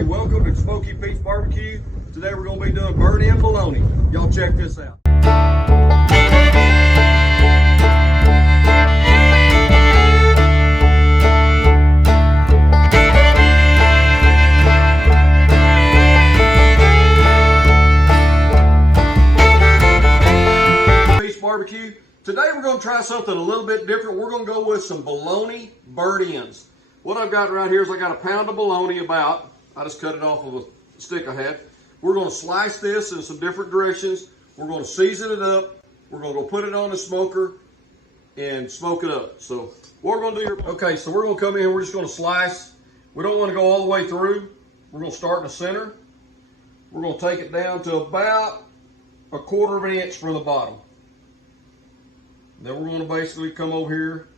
Hey, welcome to Smoky Pete's Barbecue. Today we're going to be doing burnt end bologna. Y'all check this out. Barbecue. Today we're going to try something a little bit different. We're going to go with some bologna burnt ends. What I've got right here is I got a pound of bologna about. I just cut it off of a stick I had. We're going to slice this in some different directions. We're going to season it up. We're going to go put it on the smoker and smoke it up. So what we're going to do here, okay, so we're going to come in, we're just going to slice. We don't want to go all the way through. We're going to start in the center. We're going to take it down to about 1/4 of an inch from the bottom. Then we're going to basically come over here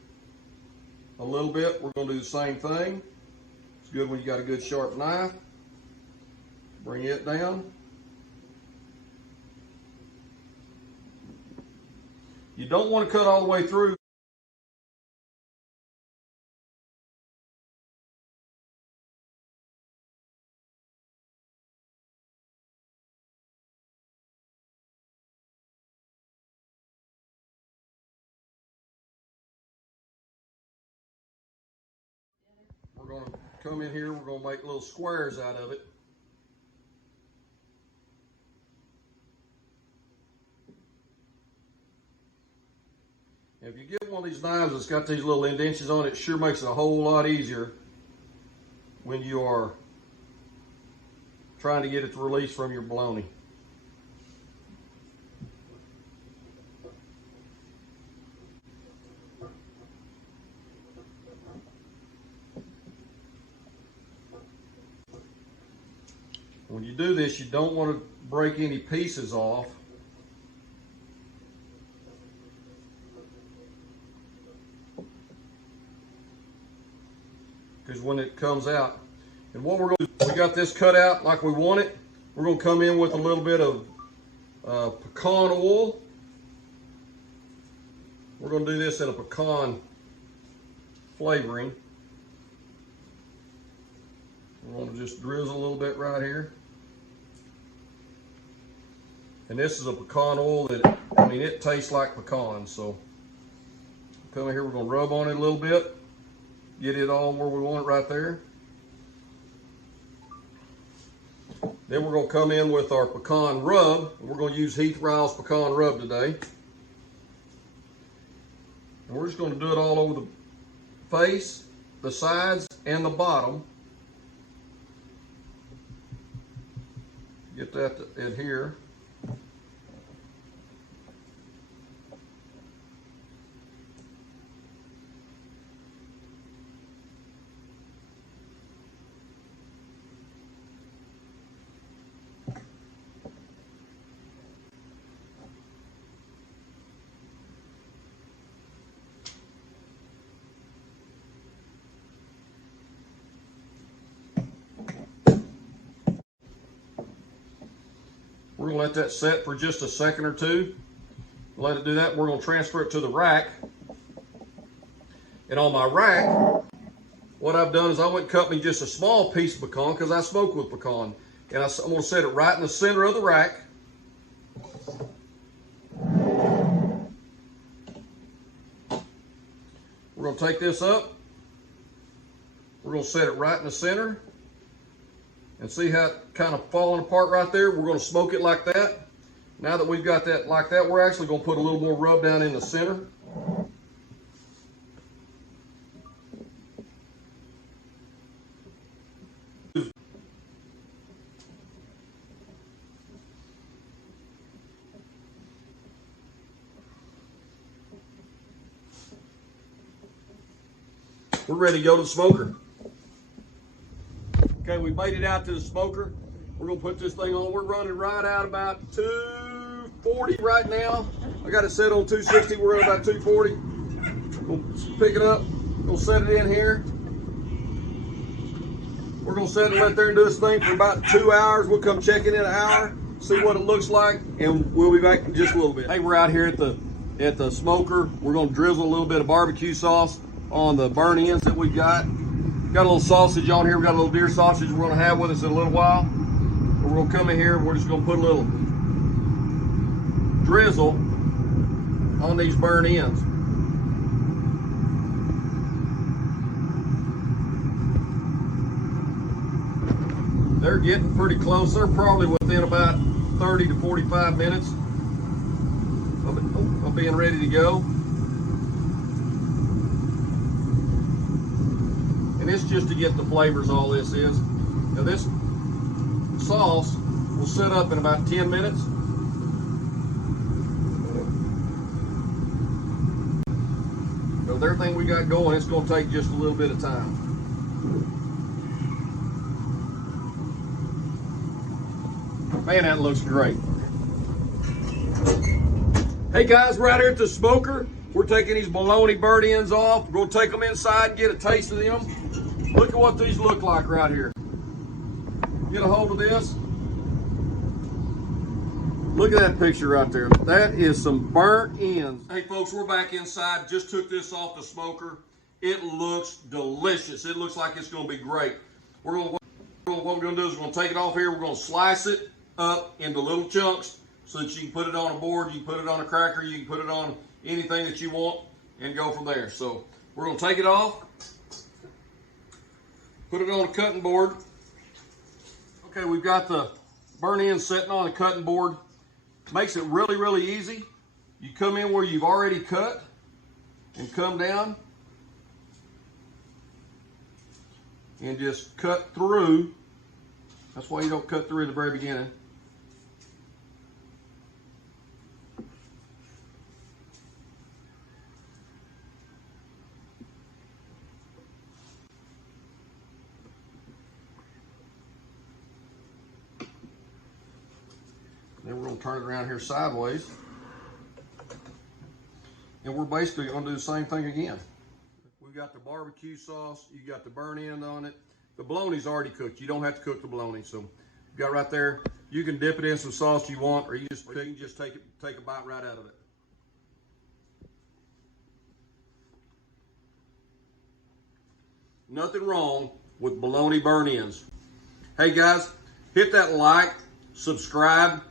a little bit. We're going to do the same thing. It's good when you got a good sharp knife. Bring it down. You don't want to cut all the way through. We're going to come in here, we're going to make little squares out of it. And if you get one of these knives that's got these little indentions on it, it sure makes it a whole lot easier when you are trying to get it to release from your bologna. When you do this, you don't want to break any pieces off. Because when it comes out, and what we're going to do, we got this cut out like we want it. We're going to come in with a little bit of pecan oil. We're going to do this in a pecan flavoring. We're going to just drizzle a little bit right here. And this is a pecan oil that, I mean, it tastes like pecans. So come in here, we're going to rub on it a little bit. Get it all where we want it right there. Then we're going to come in with our pecan rub. We're going to use Heath Riles pecan rub today. And we're just going to do it all over the face, the sides, and the bottom. Get that to adhere. We're going to let that set for just a second or two. Let it do that. We're going to transfer it to the rack. And on my rack, what I've done is I went and cut me just a small piece of pecan because I smoke with pecan. And I'm going to set it right in the center of the rack. We're going to take this up. We're going to set it right in the center. And see how it kind of falling apart right there? We're going to smoke it like that. Now that we've got that like that, we're actually going to put a little more rub down in the center. We're ready to go to the smoker. Okay, we made it out to the smoker. We're gonna put this thing on. We're running right out about 240 right now. I got it set on 260. We're at about 240. We'll pick it up. We'll set it in here. We're gonna set it right there and do this thing for about 2 hours. We'll come check it in an hour, see what it looks like, and we'll be back in just a little bit. Hey, we're out here at the smoker. We're gonna drizzle a little bit of barbecue sauce on the burnt ends that we've got. Got a little sausage on here. We got a little deer sausage we're gonna have with us in a little while. We're gonna come in here and we're just gonna put a little drizzle on these burnt ends. They're getting pretty close. They're probably within about 30 to 45 minutes of being ready to go. And it's just to get the flavors, all this is. Now this sauce will set up in about 10 minutes. So with everything we got going, it's going to take just a little bit of time. Man, that looks great. Hey guys, we're out here at the smoker. We're taking these bologna burnt ends off. We're going to take them inside and get a taste of them. Look at what these look like right here. Get a hold of this. Look at that picture right there. That is some burnt ends. Hey folks, we're back inside. Just took this off the smoker. It looks delicious. It looks like it's going to be great. What we're going to do is we're going to take it off here. We're going to slice it up into little chunks so that you can put it on a board, you can put it on a cracker, you can put it on anything that you want and go from there. So we're going to take it off, put it on a cutting board. Okay, we've got the burnt ends sitting on a cutting board. Makes it really, really easy. You come in where you've already cut and come down and just cut through. That's why you don't cut through at the very beginning. Then we're going to turn it around here sideways. And we're basically going to do the same thing again. We've got the barbecue sauce. You got the burnt end on it. The bologna's already cooked. You don't have to cook the bologna. So you got right there. You can dip it in some sauce you want, or you can just take a bite right out of it. Nothing wrong with bologna burnt ends. Hey guys, hit that like, subscribe,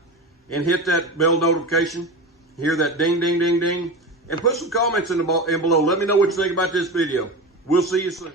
and hit that bell notification. Hear that ding, ding, ding, ding. And put some comments in below. Let me know what you think about this video. We'll see you soon.